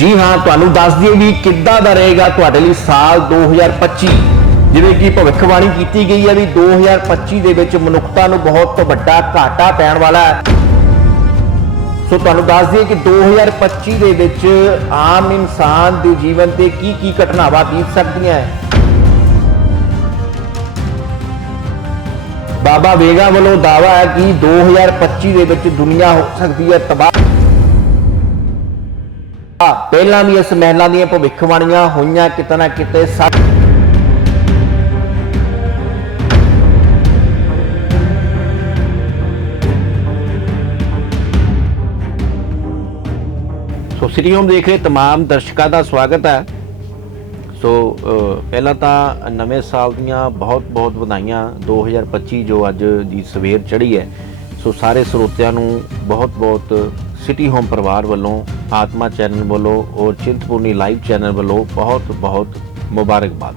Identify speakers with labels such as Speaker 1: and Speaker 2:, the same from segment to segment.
Speaker 1: ਜੀ ਹਾਂ, ਤੁਹਾਨੂੰ ਦੱਸ ਦਈਏ ਵੀ ਕਿੱਦਾਂ ਦਾ ਰਹੇਗਾ ਤੁਹਾਡੇ ਲਈ ਸਾਲ 2025 ਜਿਵੇਂ ਕਿ ਭਵਿੱਖਬਾਣੀ ਕੀਤੀ ਗਈ ਹੈ ਵੀ 2025 ਦੇ ਵਿੱਚ ਮਨੁੱਖਤਾ ਨੂੰ ਬਹੁਤ ਵੱਡਾ ਘਾਟਾ ਪੈਣ ਵਾਲਾ ਹੈ। ਸੋ ਤੁਹਾਨੂੰ ਦੱਸ ਦਈਏ ਕਿ 2025 ਦੇ ਵਿੱਚ ਆਮ ਇਨਸਾਨ ਦੇ ਜੀਵਨ ਤੇ ਕੀ ਕੀ ਘਟਨਾਵਾਂ ਬੀਤ ਸਕਦੀਆਂ ਹੈ। ਬਾਬਾ ਵੇਗਾ ਵੱਲੋਂ ਦਾਵਾ ਹੈ ਕਿ 2025 ਦੇ ਵਿੱਚ ਦੁਨੀਆ ਹੋ ਸਕਦੀ ਹੈ ਤਬਾਹ। ਪਹਿਲਾਂ ਵੀ ਇਸ ਮਹਿਲਾ ਦੀਆਂ ਭਵਿੱਖਬਾਣੀਆਂ ਹੋਈਆਂ ਕਿਤੇ ਨਾ ਕਿਤੇ ਸੱਚ ਸੋ ਸ੍ਰੀ ਓਮ ਦੇਖ ਰਹੇ तमाम ਦਰਸ਼ਕਾਂ ਦਾ ਸਵਾਗਤ ਹੈ ਸੋ ਅ, ਪਹਿਲਾਂ ਤਾਂ ਨਵੇਂ ਸਾਲ ਦੀਆਂ ਬਹੁਤ-ਬਹੁਤ ਵਧਾਈਆਂ 2025 ਜੋ ਅੱਜ ਦੀ ਸਵੇਰ ਚੜ੍ਹੀ ਹੈ ਸੋ ਸਾਰੇ ਸਰੋਤਿਆਂ ਨੂੰ ਬਹੁਤ-ਬਹੁਤ ਸਿਟੀ ਹੋਮ ਪਰਿਵਾਰ ਵੱਲੋਂ ਆਤਮਾ ਚੈਨਲ ਵੱਲੋਂ ਔਰ ਚਿੰਤਪੁਰਨੀ ਲਾਈਵ ਚੈਨਲ ਵੱਲੋਂ ਬਹੁਤ-ਬਹੁਤ ਮੁਬਾਰਕਬਾਦ।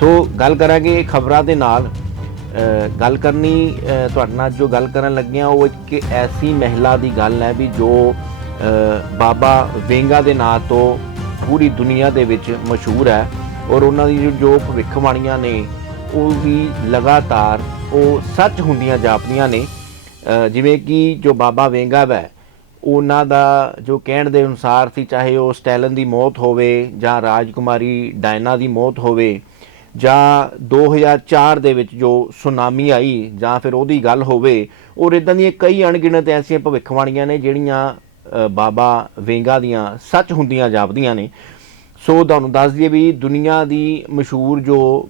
Speaker 1: ਸੋ ਗੱਲ ਕਰਾਂਗੇ ਖਬਰਾਂ ਦੇ ਨਾਲ। ਗੱਲ ਕਰਨੀ ਤੁਹਾਡੇ ਨਾਲ ਜੋ ਗੱਲ ਕਰਨ ਲੱਗੇ ਹਾਂ ਉਹ ਇੱਕ ਐਸੀ ਮਹਿਲਾ ਦੀ ਗੱਲ ਹੈ ਵੀ ਜੋ ਬਾਬਾ ਵੇਂਗਾ ਦੇ ਨਾਂ ਤੋਂ ਪੂਰੀ ਦੁਨੀਆ ਦੇ ਵਿੱਚ ਮਸ਼ਹੂਰ ਹੈ ਔਰ ਉਹਨਾਂ ਦੀ ਜੋ- ਭਵਿੱਖਬਾਣੀਆਂ ਨੇ, ਉਹ ਵੀ ਲਗਾਤਾਰ ਉਹ ਸੱਚ ਹੁੰਦੀਆਂ ਜਾਪਦੀਆਂ ਨੇ। ਜਿਵੇਂ ਕਿ ਜੋ ਬਾਬਾ ਵੇਂਗਾ ਵੈ ਉਹਨਾਂ ਦਾ ਜੋ ਕਹਿਣ ਦੇ ਅਨੁਸਾਰ ਸੀ, ਚਾਹੇ ਉਹ ਸਟੈਲਨ ਦੀ ਮੌਤ ਹੋਵੇ ਜਾਂ ਰਾਜਕੁਮਾਰੀ ਡਾਇਨਾ ਦੀ ਮੌਤ ਹੋਵੇ ਜਾਂ 2004 ਦੇ ਵਿੱਚ ਜੋ ਸੁਨਾਮੀ ਆਈ ਜਾਂ ਫਿਰ ਉਹਦੀ ਗੱਲ ਹੋਵੇ, ਔਰ ਇਦਾਂ ਦੀਆਂ ਕਈ ਅਣਗਿਣਤ ਐਸੀਆਂ ਭਵਿੱਖਬਾਣੀਆਂ ਨੇ ਜਿਹੜੀਆਂ ਬਾਬਾ ਵੇਂਗਾ ਦੀਆਂ ਸੱਚ ਹੁੰਦੀਆਂ ਜਾਪਦੀਆਂ ਨੇ। ਸੋ ਤੁਹਾਨੂੰ ਦੱਸ ਦਈਏ ਵੀ ਦੁਨੀਆ ਦੀ ਮਸ਼ਹੂਰ ਜੋ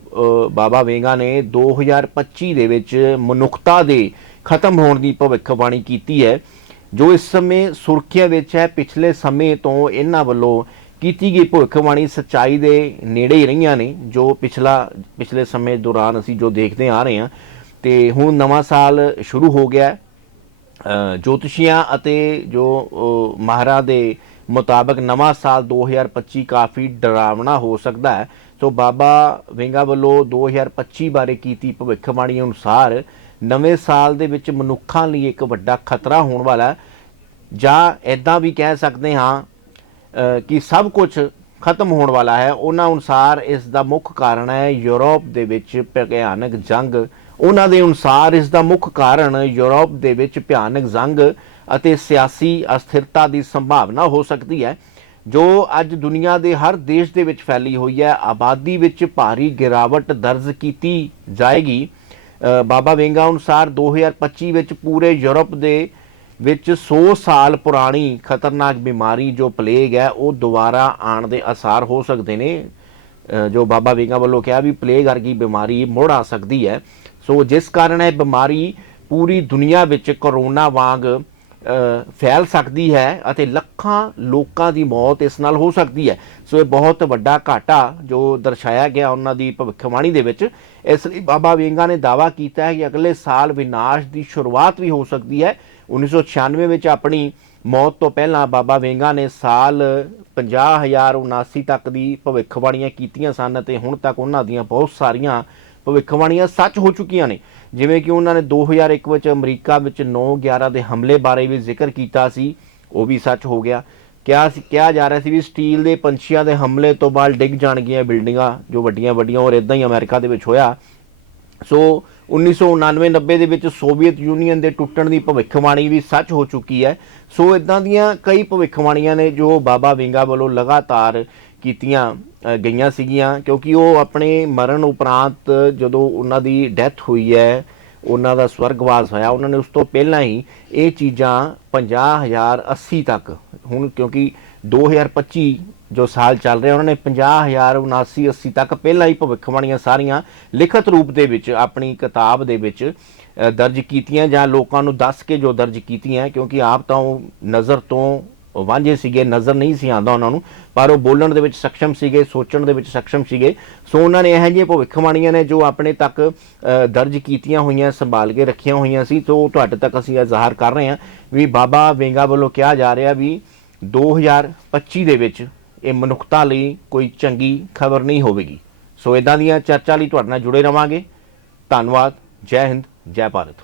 Speaker 1: ਬਾਬਾ ਵੇਂਗਾ ਨੇ 2025 ਦੇ ਵਿੱਚ ਮਨੁੱਖਤਾ ਦੇ ਖਤਮ ਹੋਣ ਦੀ ਭਵਿੱਖਬਾਣੀ ਕੀਤੀ ਹੈ। ਜੋ ਇਸ ਸਮੇਂ ਸੁਰਖੀਆਂ ਵਿੱਚ ਹੈ ਪਿਛਲੇ ਸਮੇਂ ਤੋਂ ਇਹਨਾਂ ਵੱਲੋਂ ਕੀਤੀ ਗਈ ਭਵਿੱਖਬਾਣੀ ਸੱਚਾਈ ਦੇ ਨੇੜੇ ਹੀ ਰਹੀਆਂ ਨੇ ਜੋ ਪਿਛਲਾ ਪਿਛਲੇ ਸਮੇਂ ਦੌਰਾਨ ਅਸੀਂ ਜੋ ਦੇਖਦੇ ਆ ਰਹੇ ਹਾਂ ਤੇ ਹੁਣ ਨਵਾਂ ਸਾਲ ਸ਼ੁਰੂ ਹੋ ਗਿਆ ਹੈ। ਜੋਤਿਸ਼ੀਆਂ ਅਤੇ ਜੋ ਅ, ਮਾਹਰਾਂ ਦੇ ਮੁਤਾਬਕ ਨਵਾਂ ਸਾਲ 2025 ਕਾਫੀ ਡਰਾਵਣਾ ਹੋ ਸਕਦਾ ਹੈ। ਸੋ ਬਾਬਾ ਵਿੰਗਾ ਵੱਲੋਂ 2025 ਬਾਰੇ ਕੀਤੀ ਭਵਿੱਖਬਾਣੀ ਅਨੁਸਾਰ ਨਵੇਂ ਸਾਲ ਦੇ ਵਿੱਚ ਮਨੁੱਖਾਂ ਲਈ ਇੱਕ ਵੱਡਾ ਖਤਰਾ ਹੋਣ ਵਾਲਾ ਜਾਂ ਇਦਾਂ ਵੀ ਕਹਿ ਸਕਦੇ ਹਾਂ ਕਿ ਸਭ ਕੁਝ ਖਤਮ ਹੋਣ ਵਾਲਾ ਹੈ। ਉਹਨਾਂ ਅਨੁਸਾਰ ਇਸ ਦਾ ਮੁੱਖ ਕਾਰਨ ਹੈ ਯੂਰਪ ਦੇ ਵਿੱਚ ਭਿਆਨਕ ਜੰਗ। ਉਹਨਾਂ ਦੇ ਅਨੁਸਾਰ ਇਸ ਦਾ ਮੁੱਖ ਕਾਰਨ ਯੂਰਪ ਦੇ ਵਿੱਚ ਭਿਆਨਕ ਜੰਗ ਅਤੇ ਸਿਆਸੀ ਅਸਥਿਰਤਾ ਦੀ ਸੰਭਾਵਨਾ ਹੋ ਸਕਦੀ ਹੈ, ਜੋ ਅੱਜ ਦੁਨੀਆ ਦੇ ਹਰ ਦੇਸ਼ ਦੇ ਵਿੱਚ ਫੈਲੀ ਹੋਈ ਹੈ। ਆਬਾਦੀ ਵਿੱਚ ਭਾਰੀ ਗਿਰਾਵਟ ਦਰਜ ਕੀਤੀ ਜਾਏਗੀ। ਬਾਬਾ ਵੇਂਗਾ ਅਨੁਸਾਰ 2025 ਵਿੱਚ ਪੂਰੇ ਯੂਰਪ ਦੇ ਵਿੱਚ 100 ਸਾਲ ਪੁਰਾਣੀ ਖਤਰਨਾਕ ਬਿਮਾਰੀ ਜੋ ਪਲੇਗ ਹੈ, ਉਹ ਦੁਬਾਰਾ ਆਉਣ ਦੇ ਅਸਾਰ ਹੋ ਸਕਦੇ ਨੇ। ਜੋ ਬਾਬਾ ਵੇਂਗਾ ਵੱਲੋਂ ਕਿਹਾ ਵੀ ਪਲੇਗ ਵਰਗੀ ਬਿਮਾਰੀ ਮੁੜ ਆ ਸਕਦੀ ਹੈ। ਸੋ ਜਿਸ ਕਾਰਨ ਇਹ ਬਿਮਾਰੀ ਪੂਰੀ ਦੁਨੀਆ ਵਿੱਚ ਕਰੋਨਾ ਵਾਂਗ ਫੈਲ ਸਕਦੀ ਹੈ ਅਤੇ ਲੱਖਾਂ ਲੋਕਾਂ ਦੀ ਮੌਤ ਇਸ ਨਾਲ ਹੋ ਸਕਦੀ ਹੈ। ਸੋ ਇਹ ਬਹੁਤ ਵੱਡਾ ਘਾਟਾ ਜੋ ਦਰਸਾਇਆ ਗਿਆ ਉਹਨਾਂ ਦੀ ਭਵਿੱਖਬਾਣੀ ਦੇ ਵਿੱਚ। ਇਸ ਲਈ ਬਾਬਾ ਵੇਂਗਾ ਨੇ ਦਾਵਾ ਕੀਤਾ ਹੈ ਕਿ ਅਗਲੇ ਸਾਲ ਵਿਨਾਸ਼ ਦੀ ਸ਼ੁਰੂਆਤ ਵੀ ਹੋ ਸਕਦੀ ਹੈ। 1996 ਵਿੱਚ ਆਪਣੀ ਮੌਤ ਤੋਂ ਪਹਿਲਾਂ ਬਾਬਾ ਵੇਂਗਾ ਨੇ ਸਾਲ 50079 ਤੱਕ ਦੀ ਭਵਿੱਖਬਾਣੀਆਂ ਕੀਤੀਆਂ ਸਨ ਅਤੇ ਹੁਣ ਤੱਕ ਉਹਨਾਂ ਦੀਆਂ ਬਹੁਤ ਸਾਰੀਆਂ ਭਵਿੱਖਬਾਣੀਆਂ ਸੱਚ ਹੋ ਚੁੱਕੀਆਂ ਨੇ। ਜਿਵੇਂ ਕਿ ਉਹਨਾਂ ਨੇ 2001 ਵਿੱਚ ਅਮਰੀਕਾ ਵਿੱਚ 9/11 ਦੇ ਹਮਲੇ ਬਾਰੇ ਵੀ ਜ਼ਿਕਰ ਕੀਤਾ ਸੀ, ਉਹ ਵੀ ਸੱਚ ਹੋ ਗਿਆ। ਕਿਹਾ ਸੀ, ਕਿਹਾ ਜਾ ਰਿਹਾ ਸੀ ਵੀ ਸਟੀਲ ਦੇ ਪੰਛੀਆਂ ਦੇ ਹਮਲੇ ਤੋਂ ਬਾਅਦ ਡਿੱਗ ਜਾਣਗੀਆਂ ਬਿਲਡਿੰਗਾਂ, ਜੋ ਵੱਡੀਆਂ ਵੱਡੀਆਂ ਔਰ ਇਦਾਂ ਹੀ ਅਮਰੀਕਾ ਦੇ ਵਿੱਚ ਹੋਇਆ। ਸੋ 1999-90 ਦੇ ਵਿੱਚ ਸੋਵੀਅਤ ਯੂਨੀਅਨ ਦੇ ਟੁੱਟਣ ਦੀ ਭਵਿੱਖਬਾਣੀ ਵੀ ਸੱਚ ਹੋ ਚੁੱਕੀ ਹੈ। ਸੋ ਇਦਾਂ ਦੀਆਂ ਕਈ ਭਵਿੱਖਬਾਣੀਆਂ ਨੇ ਜੋ ਬਾਬਾ ਵਿੰਗਾ ਵੱਲੋਂ ਲਗਾਤਾਰ ਕੀਤੀਆਂ ਗਈਆਂ ਸੀਗੀਆਂ, ਕਿਉਂਕਿ ਉਹ ਆਪਣੇ ਮਰਨ ਉਪਰੰਤ ਜਦੋਂ ਉਹਨਾਂ ਦੀ ਡੈਥ ਹੋਈ ਹੈ, ਉਹਨਾਂ ਦਾ ਸਵਰਗਵਾਸ ਹੋਇਆ, ਉਹਨਾਂ ਨੇ ਉਸ ਤੋਂ ਪਹਿਲਾਂ ਹੀ ਇਹ ਚੀਜ਼ਾਂ 50000 80 ਤੱਕ, ਹੁਣ ਕਿਉਂਕਿ 2025 ਜੋ ਸਾਲ ਚੱਲ ਰਿਹਾ, ਉਹਨਾਂ ਨੇ 50000 79 80 ਤੱਕ ਪਹਿਲਾਂ ਹੀ ਭਵਿੱਖਬਾਣੀਆਂ ਸਾਰੀਆਂ ਲਿਖਤ ਰੂਪ ਦੇ ਵਿੱਚ ਆਪਣੀ ਕਿਤਾਬ ਦੇ ਵਿੱਚ ਦਰਜ ਕੀਤੀਆਂ ਜਾਂ ਲੋਕਾਂ ਨੂੰ ਦੱਸ ਕੇ ਜੋ ਦਰਜ ਕੀਤੀਆਂ, ਕਿਉਂਕਿ ਆਪ ਤਾਂ ਉਹ ਨਜ਼ਰ ਤੋਂ ਵਾਂਝੇ ਸੀਗੇ, ਨਜ਼ਰ ਨਹੀਂ ਸੀ ਆਉਂਦਾ ਉਹਨਾਂ ਨੂੰ, ਪਰ ਉਹ ਬੋਲਣ ਦੇ ਵਿੱਚ ਸક્ષਮ ਸੀਗੇ, ਸੋਚਣ ਦੇ ਵਿੱਚ ਸક્ષਮ ਸੀਗੇ। ਸੋ ਉਹਨਾਂ ਨੇ ਇਹ ਜਿਹੇ ਭਵਿੱਖਬਾਣੀਆਂ ਨੇ ਜੋ ਆਪਣੇ ਤੱਕ ਦਰਜ ਕੀਤੀਆਂ ਹੋਈਆਂ, ਸੰਭਾਲ ਕੇ ਰੱਖੀਆਂ ਹੋਈਆਂ ਸੀ। ਸੋ ਤੁਹਾਡੇ ਤੱਕ ਅਸੀਂ ਇਹ ਜ਼ਾਹਰ ਕਰ ਰਹੇ ਹਾਂ ਵੀ ਬਾਬਾ ਵੇਂਗਾ ਵੱਲੋਂ ਕਿਹਾ ਜਾ ਰਿਹਾ ਵੀ 2025 ਦੇ ਵਿੱਚ ਇਹ ਮਨੁੱਖਤਾ ਲਈ ਕੋਈ ਚੰਗੀ ਖਬਰ ਨਹੀਂ ਹੋਵੇਗੀ। ਸੋ ਇਦਾਂ ਦੀਆਂ ਚਰਚਾ ਲਈ ਤੁਹਾਡੇ ਨਾਲ ਜੁੜੇ ਰਵਾਂਗੇ। ਧੰਨਵਾਦ। ਜੈ ਹਿੰਦ। ਜੈ ਭਾਰਤ।